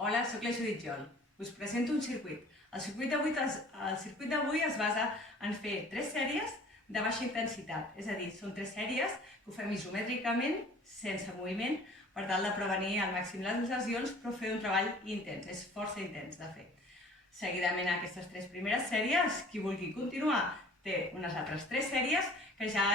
Hola, sóc la Judit Jol. Us presento un circuit. El circuit d'avui es basa en fer 3 sèries de baixa intensitat, és a dir, són 3 sèries que ho fem isomètricament, sense moviment, per tal de prevenir al màxim les lesions, però fer un treball intens, és força intens de fer. Seguidament aquestes 3 primeres sèries, qui vulgui continuar té unes altres 3 sèries que ja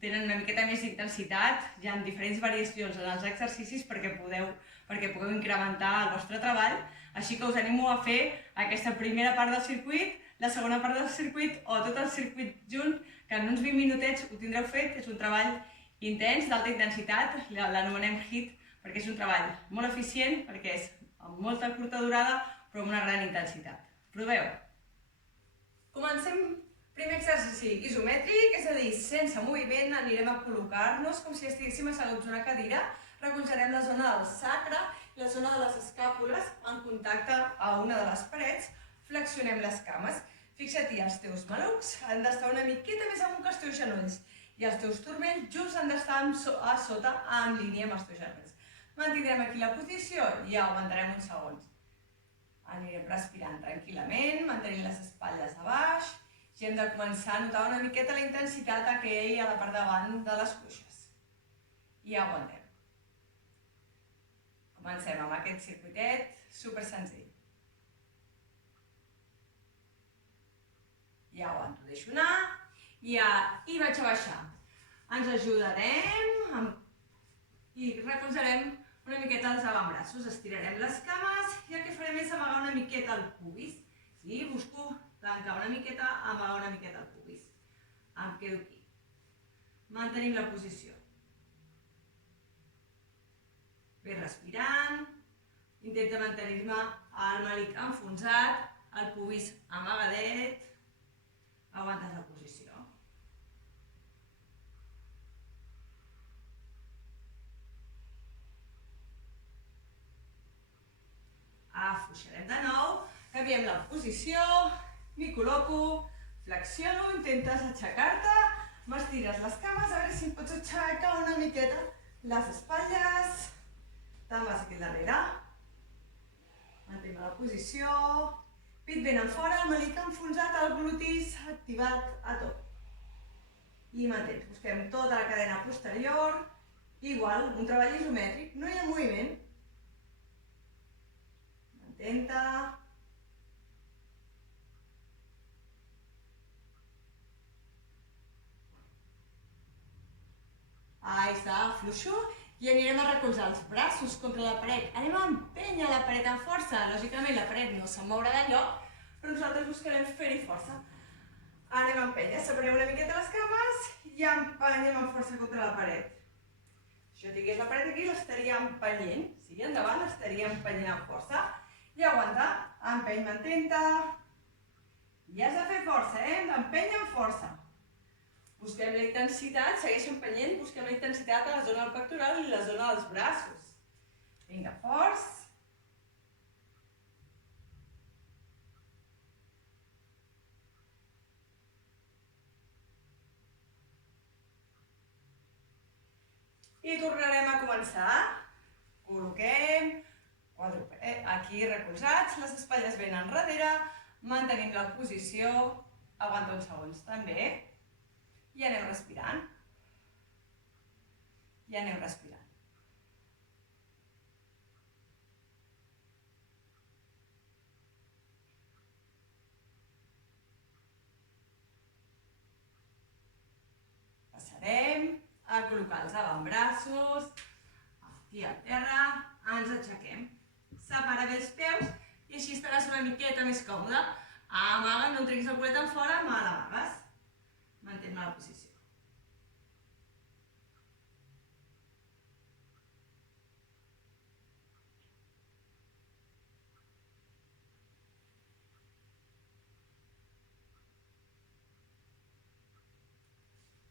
tenen una miqueta més d'intensitat, hi ha diferents variacions en els exercicis perquè pugueu incrementar el vostre treball, així que us animo a fer aquesta primera part del circuit, la segona part del circuit o tot el circuit junt, que en uns 20 minutets ho tindreu fet. És un treball intens, d'alta intensitat, l'anomenem HIIT, perquè és un treball molt eficient, perquè és amb molta curta durada, però amb una gran intensitat. Proveu! Comencem. Primer exercici isomètric, és a dir, sense moviment, anirem a col·locar-nos com si estiguéssim asseguts en una cadira, recolzarem la zona del sacre i la zona de les escàpules en contacte a una de les parets, flexionem les cames. Fixa't-hi, els teus malucs han d'estar una miqueta més amunt que els teus genolls i els teus turmells just han d'estar a sota, en línia amb els teus genolls. Mantindrem aquí la posició i aguantarem uns segons. Anirem respirant tranquil·lament, mantenint les espatlles a baix, i hem de començar a notar una miqueta la intensitat que hi ha a la part davant de les cuixes. I aguantem. Comencem amb aquest circuitet super senzill. I aguanto, deixo anar i vaig a baixar. Ens ajudarem i recolzarem una miqueta els avantbraços, estirarem les cames i el que farem és amagar una miqueta el pubis. Sí, busco tancar una miqueta, amagar una miqueta el pubis. Em quedo aquí. Mantenim la posició. Ve respirant. Intenta mantenir-me el melic enfonsat, el pubis amagadet. Aguantes la posició. Afluixarem de nou. Canviem la posició, m'hi col·loco, flexiono, intentes aixecar-te, m'estires les cames, a veure si em pots aixecar una miqueta les espatlles, te'n vas aquí darrere, mantenim la posició, pit ben enfora, el melic enfonsat, el glutis activat a tot. I mantens, busquem tota la cadena posterior, igual, un treball isomètric, no hi ha moviment. Mantenta. Ahí està, afluixo i anirem a recolzar els braços contra la paret. Anem a empènyer la paret amb força. Lògicament la paret no se'n mourà de lloc, però nosaltres buscarem fer-hi força. Anem a empènyer, separem una miqueta les cames i empenyem amb força contra la paret. Si jo tingués la paret aquí, l'estaria empenyent. Sí, endavant, l'estaria empenyent amb força. I aguanta, empeny, mantenta. I has de fer força, d'empènyer amb força. Busquem la intensitat, segueix empenyent, busquem la intensitat a la zona del pectoral i la zona dels braços. Vinga, forts. I tornarem a començar. Col·loquem, aquí recolzats, les espatlles ben enrere, mantenim la posició, aguanta uns segons també. I anem respirant. I anem respirant. Passarem a col·locar els avantbraços aquí a terra, ens aixequem. Separa bé els peus i així estaràs una miqueta més còmode. Amaga, no en treguis el culet enfora, me l'amagues. Mantén la posició.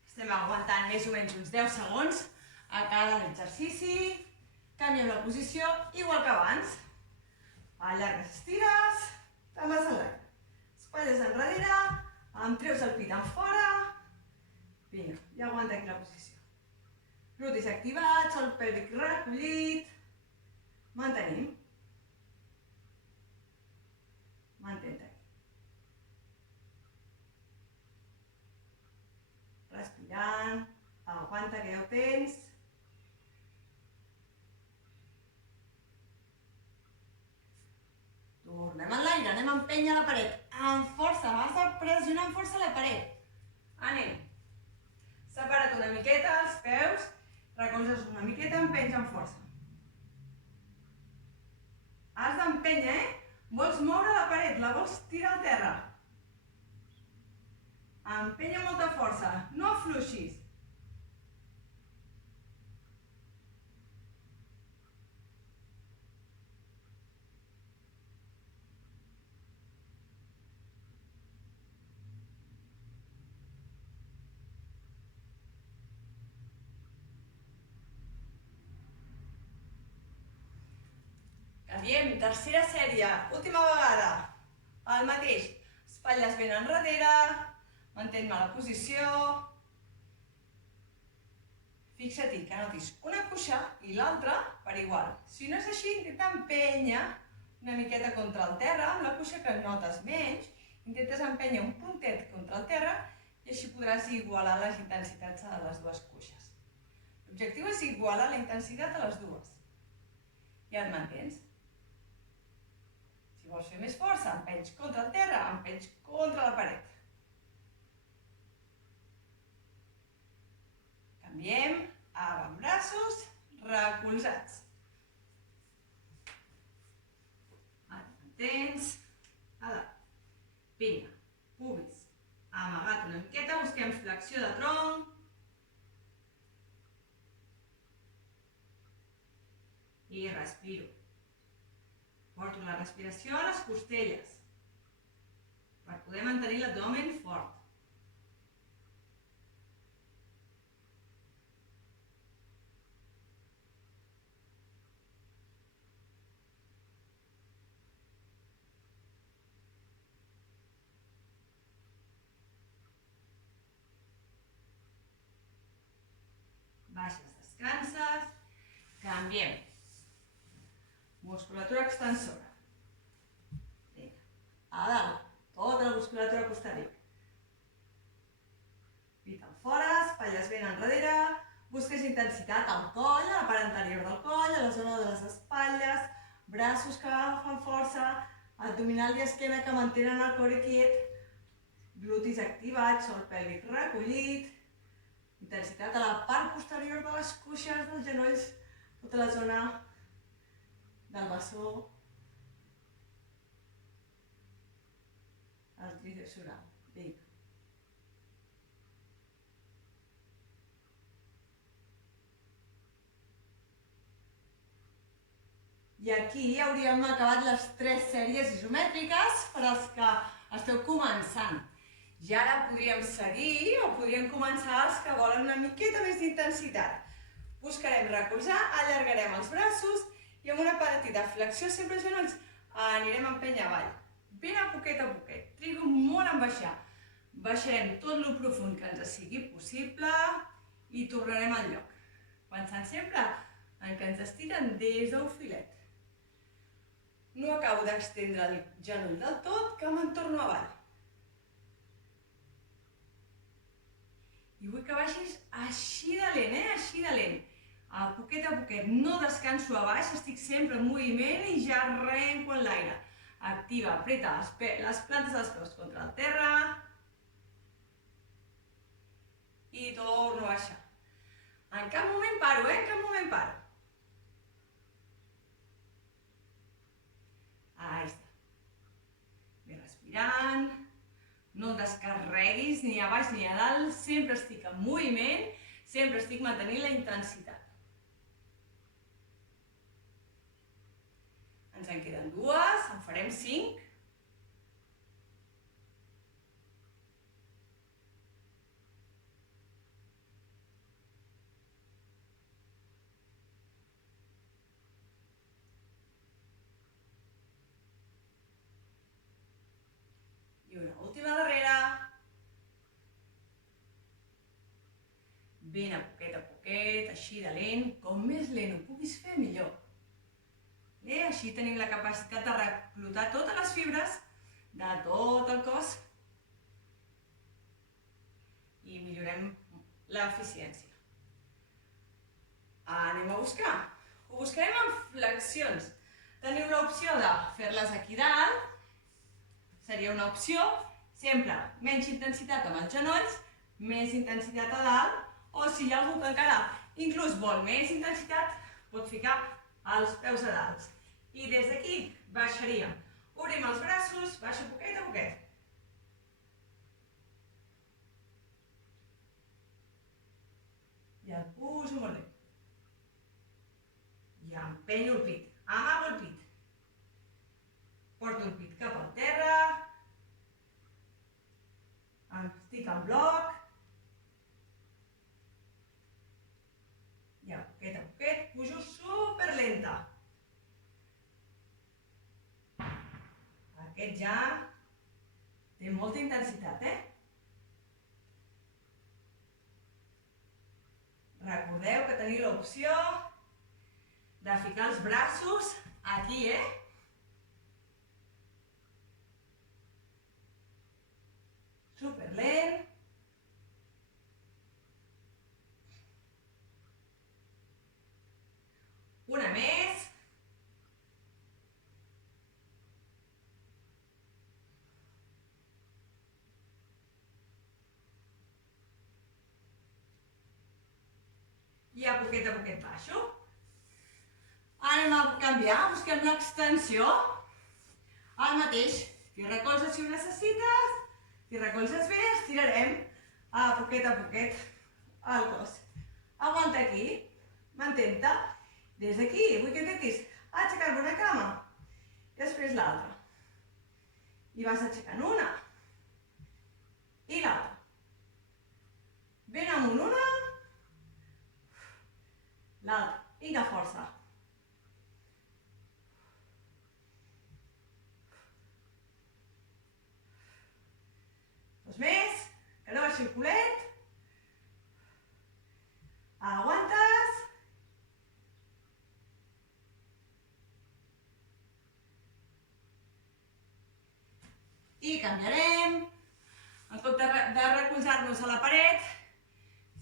Estem aguantant més o menys uns 10 segons a cada exercici. Canviem la posició, igual que abans. Allargues, estires, te'n vas enrere. Espatlles enrere, em treus el pit enfora. Vinga, i aguanta aquí la posició. Glutis activats, el pèlvic recollit. Mantenim. respirant, aguanta que ja ho tens. Tornem en l'aire, anem a empènyer la paret. Amb força, vas a pressionar amb força la paret. Anem. Separa't una miqueta els peus, recolzes una miqueta, empeny amb força. Has d'empènyer, Vols moure la paret, la vols tirar al terra. Empenya amb molta força, no afluixis. Canviem, tercera sèrie, última vegada. El mateix, espatlles ben enrere, mantén-me la posició. Fixa-t'hi que notis una cuixa i l'altra per igual. Si no és així, intenta empènyer una miqueta contra el terra, amb la cuixa que notes menys, intentes empènyer un puntet contra el terra i així podràs igualar les intensitats de les dues cuixes. L'objectiu és igualar la intensitat a les dues. I et mantens. Si vols fer més força, empenys contra el terra, empenys contra la paret. Canviem, avantbraços recolzats. Ara mantens, a dalt. Vinga, pubis amagat una miqueta, busquem flexió de tronc. I respiro. Porto la respiració a les costelles per poder mantenir l'abdomen fort. Baixes, descanses, canviem. Musculatura extensora. Vinga, a dalt, tota la musculatura posterior. Pit al fora, espatlles ben enrere, busques intensitat al coll, a la part anterior del coll, a la zona de les espatlles, braços que fan força, abdominal i esquena que mantenen el core quiet, glutis activats, sòl pèlvic recollit, intensitat a la part posterior de les cuixes, dels genolls, tota la zona del bessó, el tríceps oral. Vinga. I aquí hauríem acabat les 3 sèries isomètriques per als que esteu començant. I ara podríem seguir o podríem començar els que volen una miqueta més d'intensitat. Buscarem recolzar, allargarem els braços i amb una petita flexió sempre els genolls anirem a empènyer avall. Ben a poquet, trigo molt en baixar. Baixarem tot lo profund que ens sigui possible i tornarem al lloc. Pensant sempre en que ens estiren des d'un filet. No acabo d'estendre el genoll del tot, que me'n torno avall. I vull que baixis així de lent, així de lent. A poquet, no descanso a baix, estic sempre en moviment i ja arrenco en l'aire. Activa, apreta les plantes dels peus contra el terra i torno a baixar. En cap moment paro, en cap moment paro. Ahí està. Ve respirant, no et descarreguis ni a baix ni a dalt, sempre estic en moviment, sempre estic mantenint la intensitat. Ens en queden 2, en farem 5. I una última darrera. Ben a poquet, així de lent. Com més lent ho puguis fer, millor. Així tenim la capacitat de reclutar totes les fibres de tot el cos i millorem l'eficiència. Anem a buscar. Ho buscarem en flexions. Teniu l'opció de fer-les aquí dalt, seria una opció, sempre menys intensitat amb els genolls, més intensitat a dalt, o si hi ha algú que encara inclús vol més intensitat, pot ficar els peus a dalt. I des d'aquí baixaríem. Obrim els braços, baixo poquet a poquet. I el pujo molt bé. I empenyo el pit, amago el pit. Porto el pit cap al terra. Estic en bloc. I a poquet, pujo superlenta. Aquest ja té molta intensitat, Recordeu que teniu l'opció de ficar els braços aquí, Superlent. Una més. I a poquet baixo. Anem a canviar, busquem l'extensió. El mateix, t'hi recolzes si ho necessites, t'hi recolzes bé, estirarem a poquet el cos. Aguanta aquí, mantén-te. Des d'aquí, vull que intentis aixecar-me una cama, després l'altra. I vas aixecant una i l'altra. Ben amunt una, l'altra. Vinga, força. Dos més, que no baixi el culet. Aguantes. I canviarem. En comptes de recolzar-nos a la paret,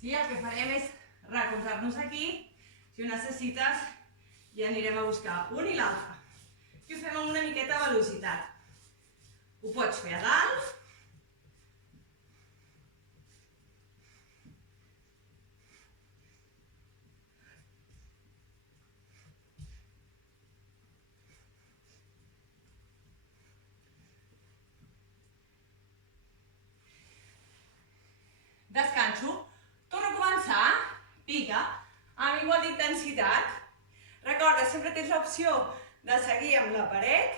sí, el que farem és recolzar-nos aquí. Si ho necessites, ja anirem a buscar un i l'altre. I ho fem amb una miqueta de velocitat. Ho pots fer a dalt. Descanso. Torno a començar. Pica. Amb igual d'intensitat. Recorda, sempre tens l'opció de seguir amb la paret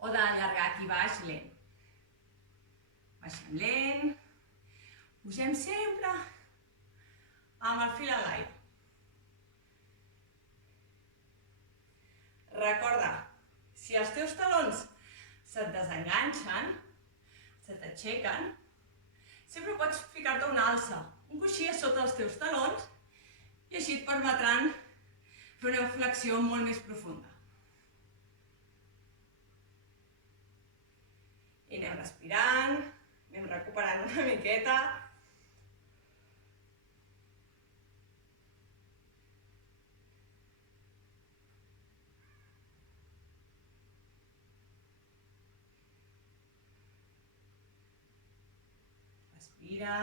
o d'allargar aquí baix lent. Baixem lent. Pugem sempre amb el fil a l'aire. Recorda, si els teus talons se't desenganxen, se t'aixequen, sempre pots ficar-te una alça, un coixí a sota els teus talons i així et permetran fer una flexió molt més profunda. I anem respirant, anem recuperant una miqueta. Respira.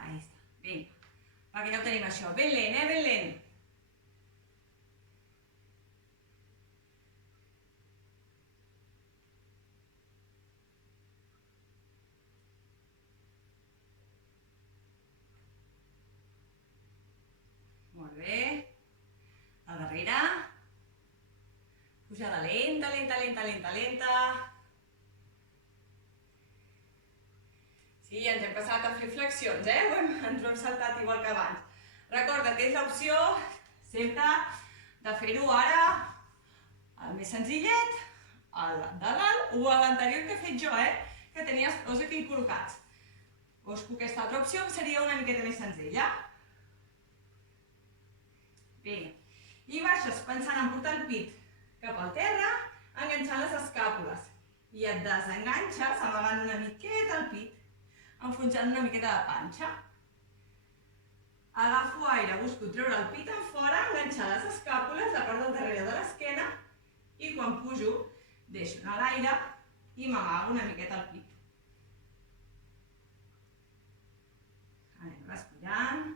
Ahí està. Vinga. Perquè ja ho tenim això. Ben lent, ben lent. Molt bé. A darrere. Pujada lenta, lenta, lenta, lenta, lenta. Sí, ens hem passat a fer flexions, ens ho hem saltat igual que abans. Recorda, tens l'opció sempre de fer-ho ara el més senzillet, el de dalt o l'anterior que he fet jo, que tenia els peus aquí col·locats. Busco aquesta altra opció que seria una miqueta més senzilla. Vinga. I baixes pensant en portar el pit cap al terra, enganxant les escàpules. I et desenganxes amagant una miqueta el pit, enfonsant una miqueta de panxa. Agafo aire, busco treure el pit en fora, enganxar les escàpules, la part del darrere de l'esquena, i quan pujo, deixo anar l'aire i m'amago una miqueta el pit. Anem respirant.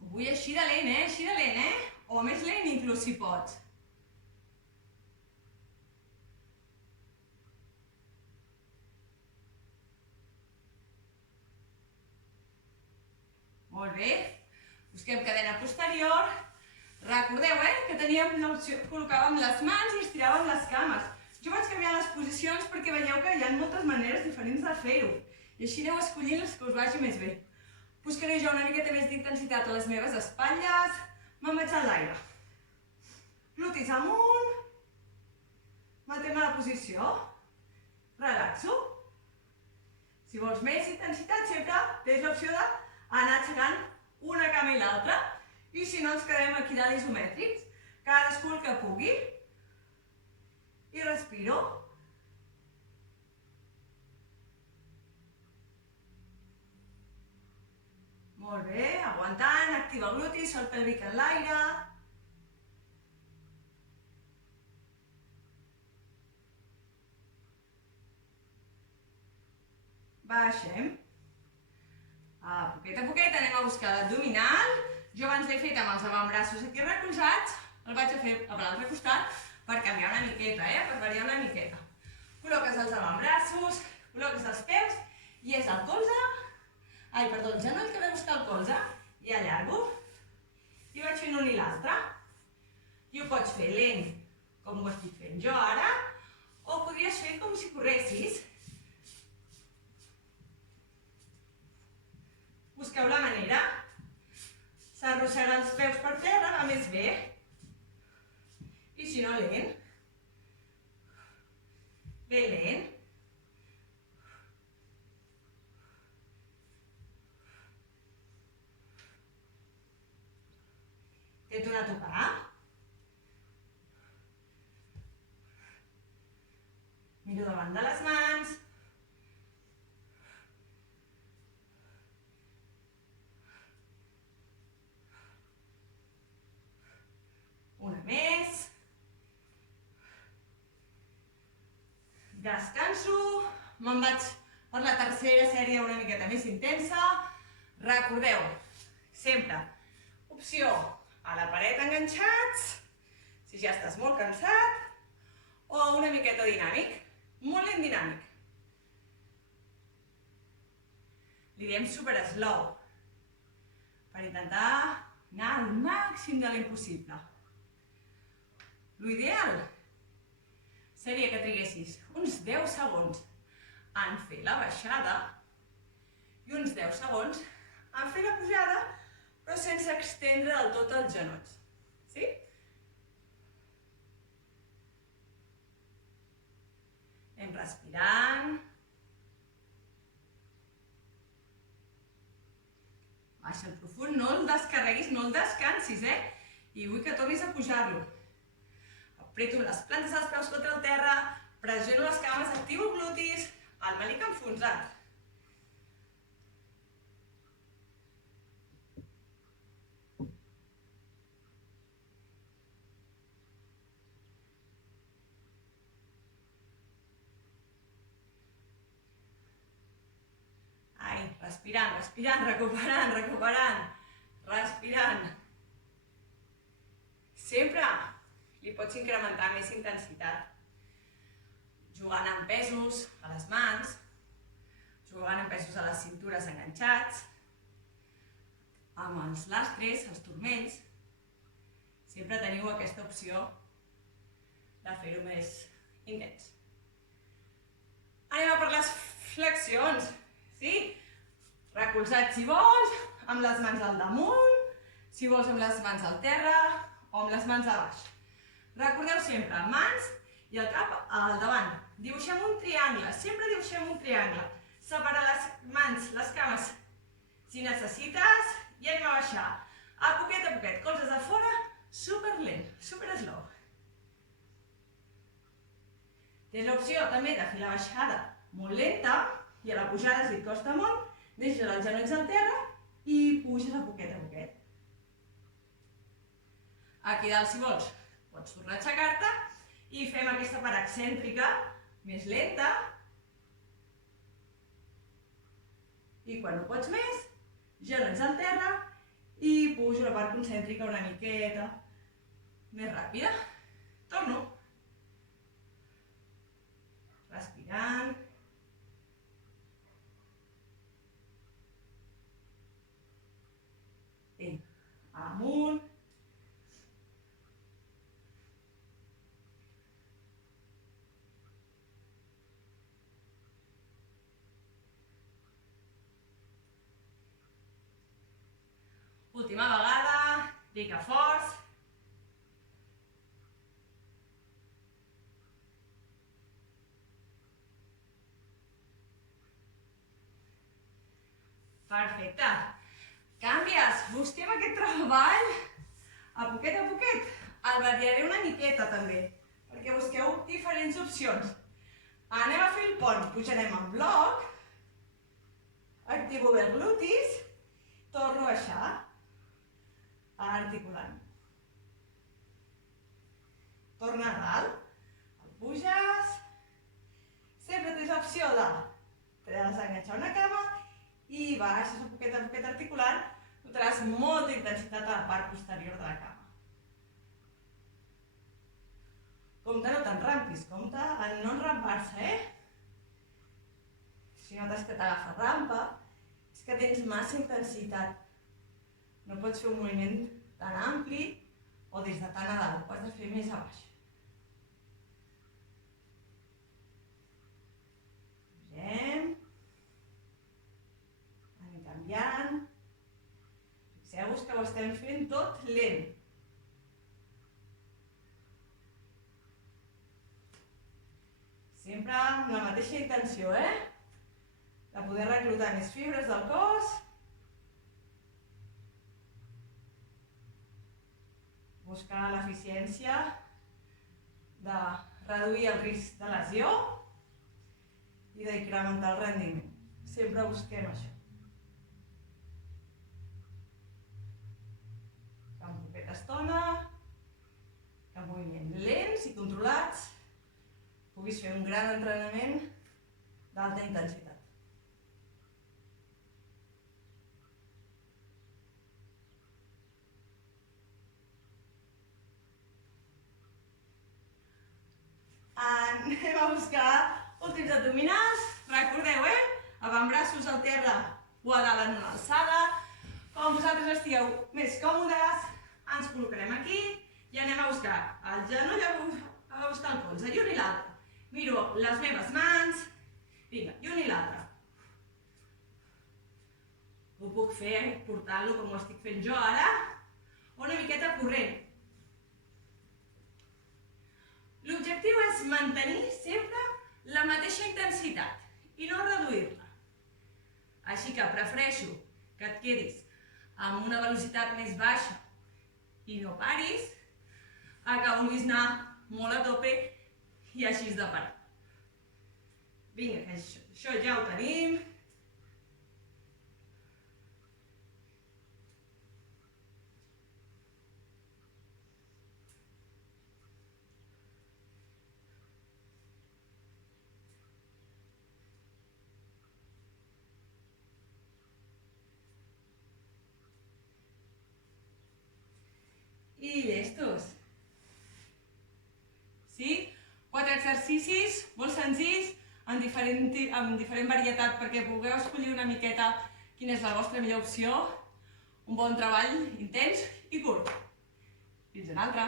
Ho vull així de lent, Així de lent, O més lent inclús, si pots. Molt bé. Busquem cadena posterior. Recordeu, que teníem l'opció, col·locàvem les mans i estiràvem les cames. Jo vaig canviar les posicions perquè veieu que hi ha moltes maneres diferents de fer-ho. I així aneu escollint les que us vagi més bé. Buscaré jo una miqueta més d'intensitat a les meves espatlles. Me'n vaig a l'aire. Glutis amunt. Mantenim la posició. Relaxo. Si vols més intensitat, sempre tens l'opció d'anar aixecant una cama i l'altra. I si no, ens quedem aquí dalt isomètrics. Cadascú el que pugui. I respiro. Molt bé, aguantant, activa el gluti, sol pèlvic en l'aire. Baixem. A poquet anem a buscar l'abdominal. Jo abans l'he fet amb els avantbraços aquí recolzats, el vaig a fer a l'altre costat per canviar una miqueta, per variar una miqueta. Col·loques els avantbraços, col·loques els peus i és el colze, el genoll que ve a buscar el colze, i allargo. I vaig fent un i l'altre. I ho pots fer lent, com ho estic fent jo ara, o ho podries fer com si corressis. Busqueu la manera. S'arrossega els peus per terra, va més bé. I si no, lent. Ben lent. T'he tornat a tocar. Miro davant de les mans. Una més. Descanso. Me'n vaig per la tercera sèrie una miqueta més intensa. Recordeu, sempre, opció a la paret enganxats, si ja estàs molt cansat, o una miqueta dinàmic, molt lent dinàmic. Li diem super slow, per intentar anar al màxim de l'impossible. L'ideal seria que triguessis uns 10 segons en fer la baixada i uns 10 segons en fer la pujada, però sense extendre del tot els genolls. Sí? Anem respirant. Baixa el profund, no el descarreguis, no el descansis, I vull que tornis a pujar-lo. Apreto les plantes dels peus contra el terra, pressiono les cames, activo glutis, el melic enfonsat. Respirant, respirant, recuperant, recuperant, respirant. Sempre li pots incrementar més intensitat. Jugant amb pesos a les mans, jugant amb pesos a les cintures enganxats, amb els lastres, els turmells. Sempre teniu aquesta opció de fer-ho més intens. Anem a per les flexions, sí? recolzat si vols, amb les mans al damunt, si vols amb les mans al terra o amb les mans a baix. Recordeu sempre, mans i el cap al davant. Dibuixem un triangle, sempre dibuixem un triangle. Separa les mans, les cames, si necessites, i anem a baixar. A poquet, colzes a fora, super lent, super slow. Tens l'opció també de fer la baixada molt lenta, i a la pujada, si et costa molt, deixes els genolls al terra i puges a poquet. Aquí dalt, si vols, pots tornar a aixecar-te i fem aquesta part excèntrica més lenta. I quan no pots més, genolls al terra i pujo la part concèntrica una miqueta més ràpida. Torno. Respirant. Amunt. Última vegada, pica forts. Perfecte. Canvies, busquem aquest treball a poquet. El variaré una miqueta també, perquè busqueu diferents opcions. Anem a fer el pont, pujarem en bloc, activo bé els glutis, torno a baixar, articulant. Torna a dalt, el puges, sempre tens l'opció de desenganxar una cama i baixes a poquet articulant, notaràs molta intensitat a la part posterior de la cama. Compte no t'enrampis, compte en no enrampar-se, Si notes que t'agafa rampa, és que tens massa intensitat. No pots fer un moviment tan ampli o des de tan a dalt, ho has de fer més a baix. Pugem. Anem canviant. Fixeu-vos que ho estem fent tot lent. Sempre amb la mateixa intenció, de poder reclutar més fibres del cos. Buscar l'eficiència de reduir el risc de lesió i d'incrementar el rendiment. Sempre busquem això. Que en poqueta estona, que en moviments lents i controlats, puguis fer un gran entrenament d'alta intensitat. Anem a buscar últims abdominals. Recordeu, avantbraços al terra o a dalt en una alçada. Com vosaltres estigueu més còmodes, ens col·locarem aquí i anem a buscar el genoll, a buscar el colze, i un i l'altre. Miro les meves mans, vinga, i un i l'altre. Ho puc fer portant-lo com ho estic fent jo ara, o una miqueta corrent. L'objectiu és mantenir sempre la mateixa intensitat i no reduir-la. Així que prefereixo que et quedis amb una velocitat més baixa i no paris, a que vulguis anar molt a tope i així de parar. Vinga, que això ja ho tenim. I llestos. Sí? 4 exercicis molt senzills, amb diferent varietat, perquè pugueu escollir una miqueta quina és la vostra millor opció. Un bon treball intens i curt. Fins una altra.